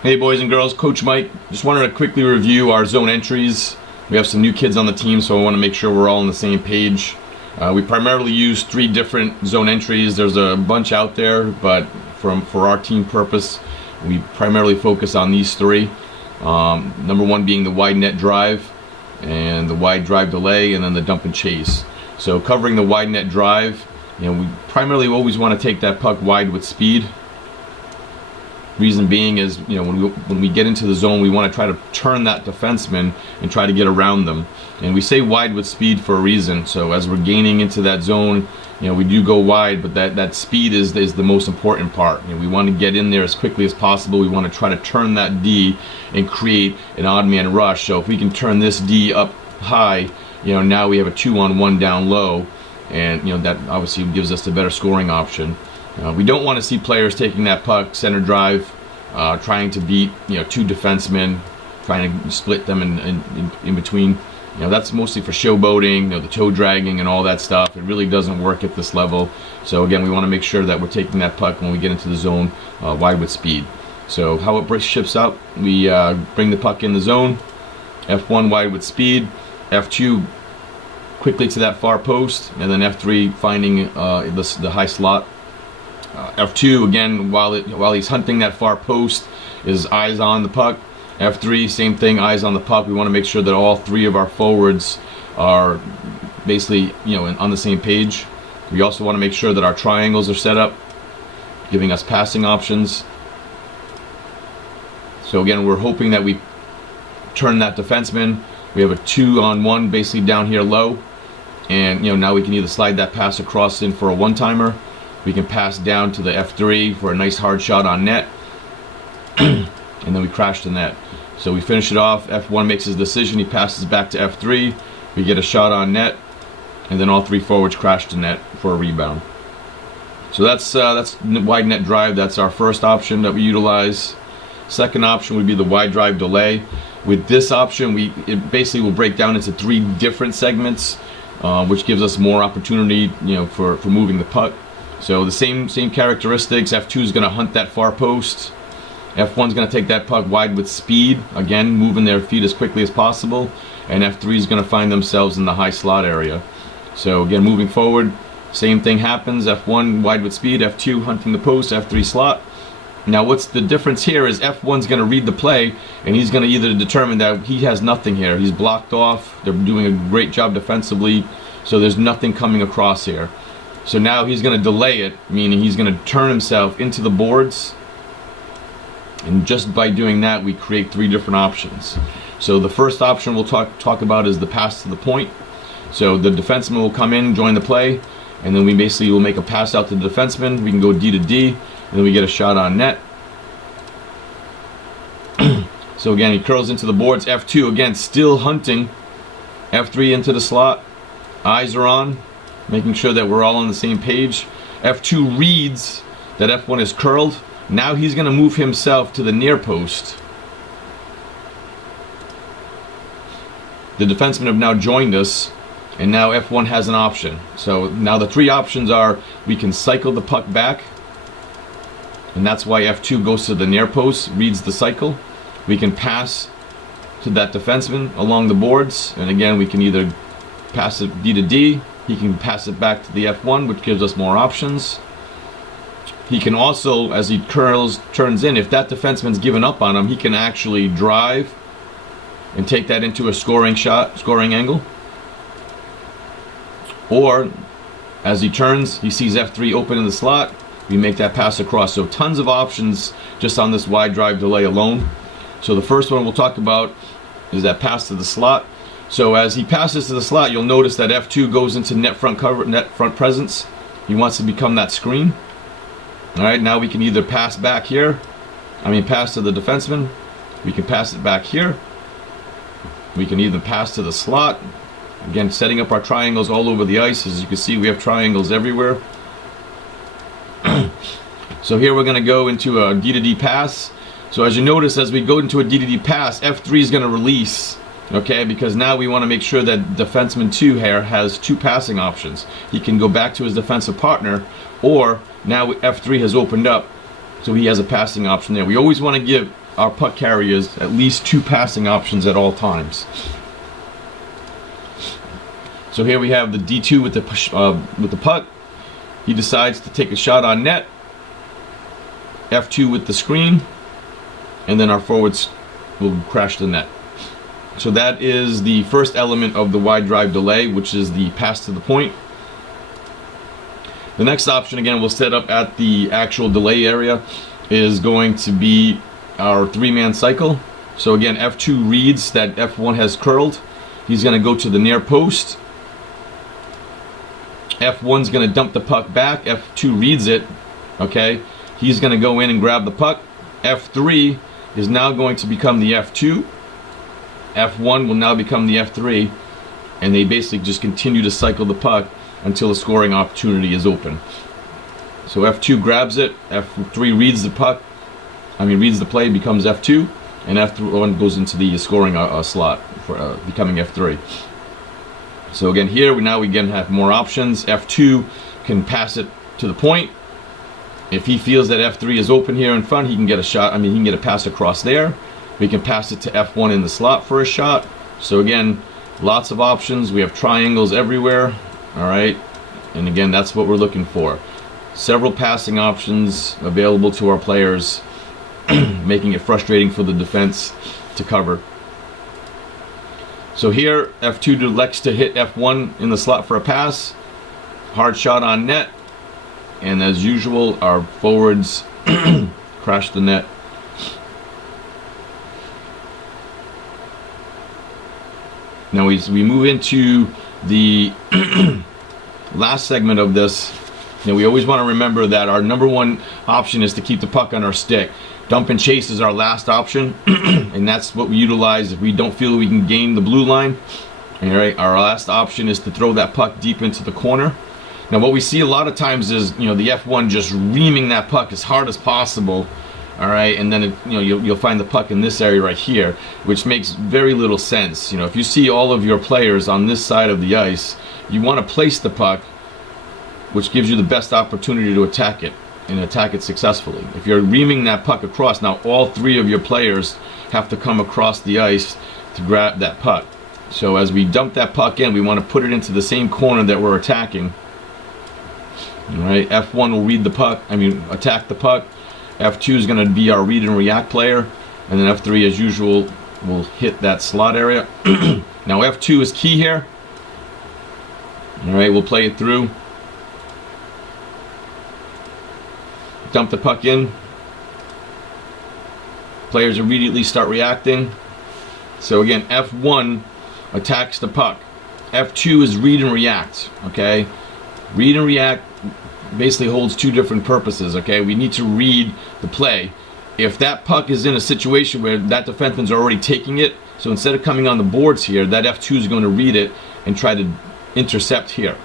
Hey boys and girls, Coach Mike. Just wanted to quickly review our zone entries. We have some new kids on the team, so I want to make sure we're all on the same page. We primarily use 3 different zone entries. There's a bunch out there, but for our team purpose, we primarily focus on these 3. Number 1 being the wide net drive, and the wide drive delay, and then the dump and chase. So covering the wide net drive, we primarily always want to take that puck wide with speed. Reason being is, when we get into the zone, we want to try to turn that defenseman and try to get around them. And we say wide with speed for a reason. So as we're gaining into that zone, we do go wide, but that speed is the most important part. We want to get in there as quickly as possible. We want to try to turn that D and create an odd man rush. So if we can turn this D up high, now we have a 2-on-1 down low, and that obviously gives us a better scoring option. We don't want to see players taking that puck center drive, trying to beat 2 defensemen, trying to split them in between. That's mostly for showboating, the toe dragging and all that stuff. It really doesn't work at this level. So again, we want to make sure that we're taking that puck when we get into the zone wide with speed. So how it ships out, we bring the puck in the zone, F1 wide with speed, F2 quickly to that far post, and then F3 finding the high slot. F2 again, while he's hunting that far post, is eyes on the puck. F3 same thing, eyes on the puck. We want to make sure that all 3 of our forwards are basically on the same page. We also want to make sure that our triangles are set up, giving us passing options. So again, we're hoping that we turn that defenseman. We have a 2-on-1 basically down here low, and now we can either slide that pass across in for a one-timer. We can pass down to the F3 for a nice hard shot on net, and then we crash the net. So we finish it off. F1 makes his decision. He passes back to F3. We get a shot on net, and then all 3 forwards crash the net for a rebound. So that's wide net drive. That's our first option that we utilize. Second option would be the wide drive delay. With this option, it basically will break down into 3 different segments, which gives us more opportunity, for moving the puck. So the same characteristics. F2 is going to hunt that far post. F1 is going to take that puck wide with speed, again moving their feet as quickly as possible, and F3 is going to find themselves in the high slot area. So again, moving forward, same thing happens. F1 wide with speed, F2 hunting the post, F3 slot. Now what's the difference here is F1's going to read the play, and he's going to either determine that he has nothing here. He's blocked off. They're doing a great job defensively, so there's nothing coming across here. So now he's going to delay it, meaning he's going to turn himself into the boards. And just by doing that, we create 3 different options. So the first option we'll talk about is the pass to the point. So the defenseman will come in, join the play, and then we basically will make a pass out to the defenseman. We can go D to D, and then we get a shot on net. So again, he curls into the boards. F2 again, still hunting. F3 into the slot. Eyes are on, making sure that we're all on the same page. F2 reads that F1 is curled. Now he's going to move himself to the near post. The defensemen have now joined us, and now F1 has an option. So now the 3 options are: we can cycle the puck back, and that's why F2 goes to the near post, reads the cycle. We can pass to that defenseman along the boards, and again we can either pass it D to D. He can pass it back to the F1, which gives us more options. He can also, as he turns in, if that defenseman's given up on him, he can actually drive and take that into a scoring angle. Or, as he turns, he sees F3 open in the slot, we make that pass across. So tons of options just on this wide drive delay alone. So the first one we'll talk about is that pass to the slot. So as he passes to the slot, you'll notice that F2 goes into net front presence. He wants to become that screen. All right, now we can either pass back here. Pass to the defenseman. We can pass it back here. We can either pass to the slot. Again, setting up our triangles all over the ice. As you can see, we have triangles everywhere. So here we're going to go into a D to D pass. So as you notice, as we go into a D to D pass, F3 is going to release. Okay, because now we want to make sure that defenseman 2 here has 2 passing options. He can go back to his defensive partner, or now F3 has opened up, so he has a passing option there. We always want to give our puck carriers at least 2 passing options at all times. So here we have the D2 with the puck. He decides to take a shot on net. F2 with the screen, and then our forwards will crash the net. So that is the first element of the wide drive delay, which is the pass to the point. The next option, again, we'll set up at the actual delay area, is going to be our 3-man cycle. So again, F2 reads that F1 has curled. He's going to go to the near post. F1's going to dump the puck back. F2 reads it. Okay, he's going to go in and grab the puck. F3 is now going to become the F2. F1 will now become the F3, and they basically just continue to cycle the puck until a scoring opportunity is open. So F2 grabs it, F3 reads the puck, reads the play, becomes F2, and F1 goes into the scoring slot for becoming F3. So again, here we again have more options. F2 can pass it to the point. If he feels that F3 is open here in front, he can get a shot. He can get a pass across there. We can pass it to F1 in the slot for a shot. So again, lots of options. We have triangles everywhere. All right, and again, that's what we're looking for. Several passing options available to our players, making it frustrating for the defense to cover. So here, F2 elects to hit F1 in the slot for a pass. Hard shot on net. And as usual, our forwards crash the net. Now we move into the last segment of this. We always want to remember that our number one option is to keep the puck on our stick. Dump and chase is our last option, and that's what we utilize if we don't feel we can gain the blue line. All right, our last option is to throw that puck deep into the corner. Now what we see a lot of times is the F1 just reaming that puck as hard as possible. All right, and then you'll find the puck in this area right here, which makes very little sense. If you see all of your players on this side of the ice, you want to place the puck, which gives you the best opportunity to attack it and attack it successfully. If you're reaming that puck across, now all 3 of your players have to come across the ice to grab that puck. So as we dump that puck in, we want to put it into the same corner that we're attacking. All right, F1 will read the puck, attack the puck. F2 is going to be our read and react player, and then F3, as usual, will hit that slot area. Now F2 is key here. All right, we'll play it through. Dump the puck in. Players immediately start reacting. So again, F1 attacks the puck. F2 is read and react. Okay, read and react basically holds 2 different purposes. Okay, we need to read the play. If that puck is in a situation where that defenseman's already taking it, so instead of coming on the boards here, that F2 is going to read it and try to intercept here.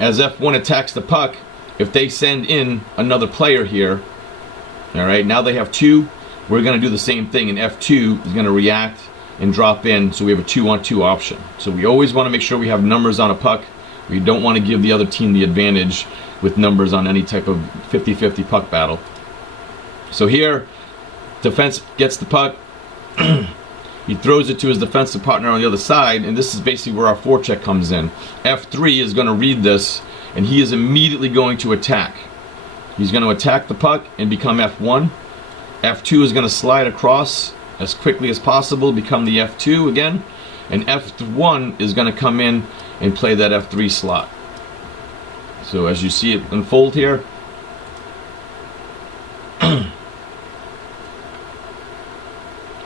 As F1 attacks the puck, if they send in another player here, all right, now they have 2. We're going to do the same thing, and F2 is going to react and drop in, so we have a 2-on-2 option. So we always want to make sure we have numbers on a puck. We don't want to give the other team the advantage with numbers on any type of 50-50 puck battle. So here, defense gets the puck. He throws it to his defensive partner on the other side, and this is basically where our forecheck comes in. F3 is going to read this, and he is immediately going to attack. He's going to attack the puck and become F1. F2 is going to slide across as quickly as possible, become the F2 again, and F1 is going to come in and play that F3 slot. So as you see it unfold here,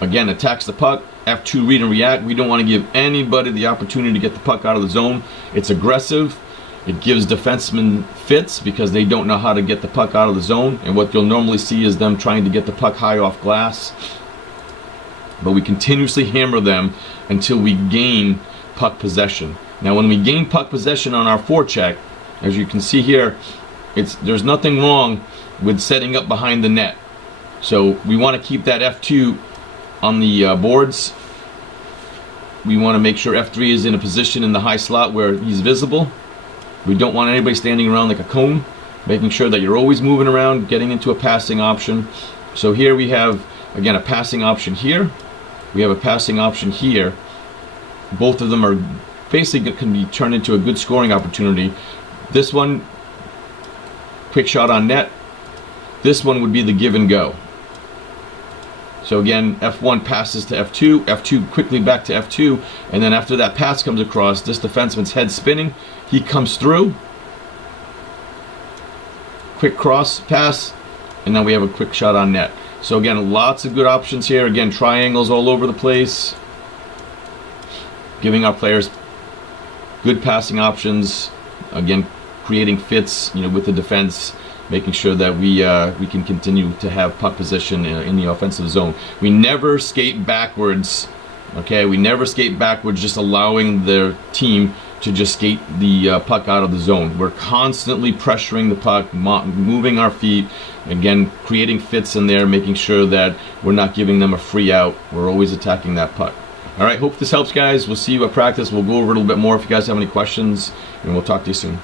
again, attacks the puck. F2 read and react. We don't want to give anybody the opportunity to get the puck out of the zone. It's aggressive. It gives defensemen fits because they don't know how to get the puck out of the zone. And what you'll normally see is them trying to get the puck high off glass. But we continuously hammer them until we gain puck possession. Now when we gain puck possession on our forecheck, as you can see here, there's nothing wrong with setting up behind the net. So we want to keep that F2 on the boards. We want to make sure F3 is in a position in the high slot where he's visible. We don't want anybody standing around like a cone, making sure that you're always moving around, getting into a passing option. So here we have, again, a passing option here. We have a passing option here. Both of them are basically can be turned into a good scoring opportunity. This one, quick shot on net. This one would be the give and go. So again, F1 passes to F2, F2 quickly back to F2, and then after that pass comes across, this defenseman's head spinning, he comes through, quick cross pass, and now we have a quick shot on net. So again, lots of good options here. Again, triangles all over the place, giving our players good passing options. Again, creating fits, with the defense, making sure that we can continue to have puck possession in the offensive zone. We never skate backwards. Okay, we never skate backwards, just allowing their team to just skate the puck out of the zone. We're constantly pressuring the puck, moving our feet, again, creating fits in there, making sure that we're not giving them a free out. We're always attacking that puck. All right, hope this helps, guys. We'll see you at practice. We'll go over a little bit more if you guys have any questions, and we'll talk to you soon.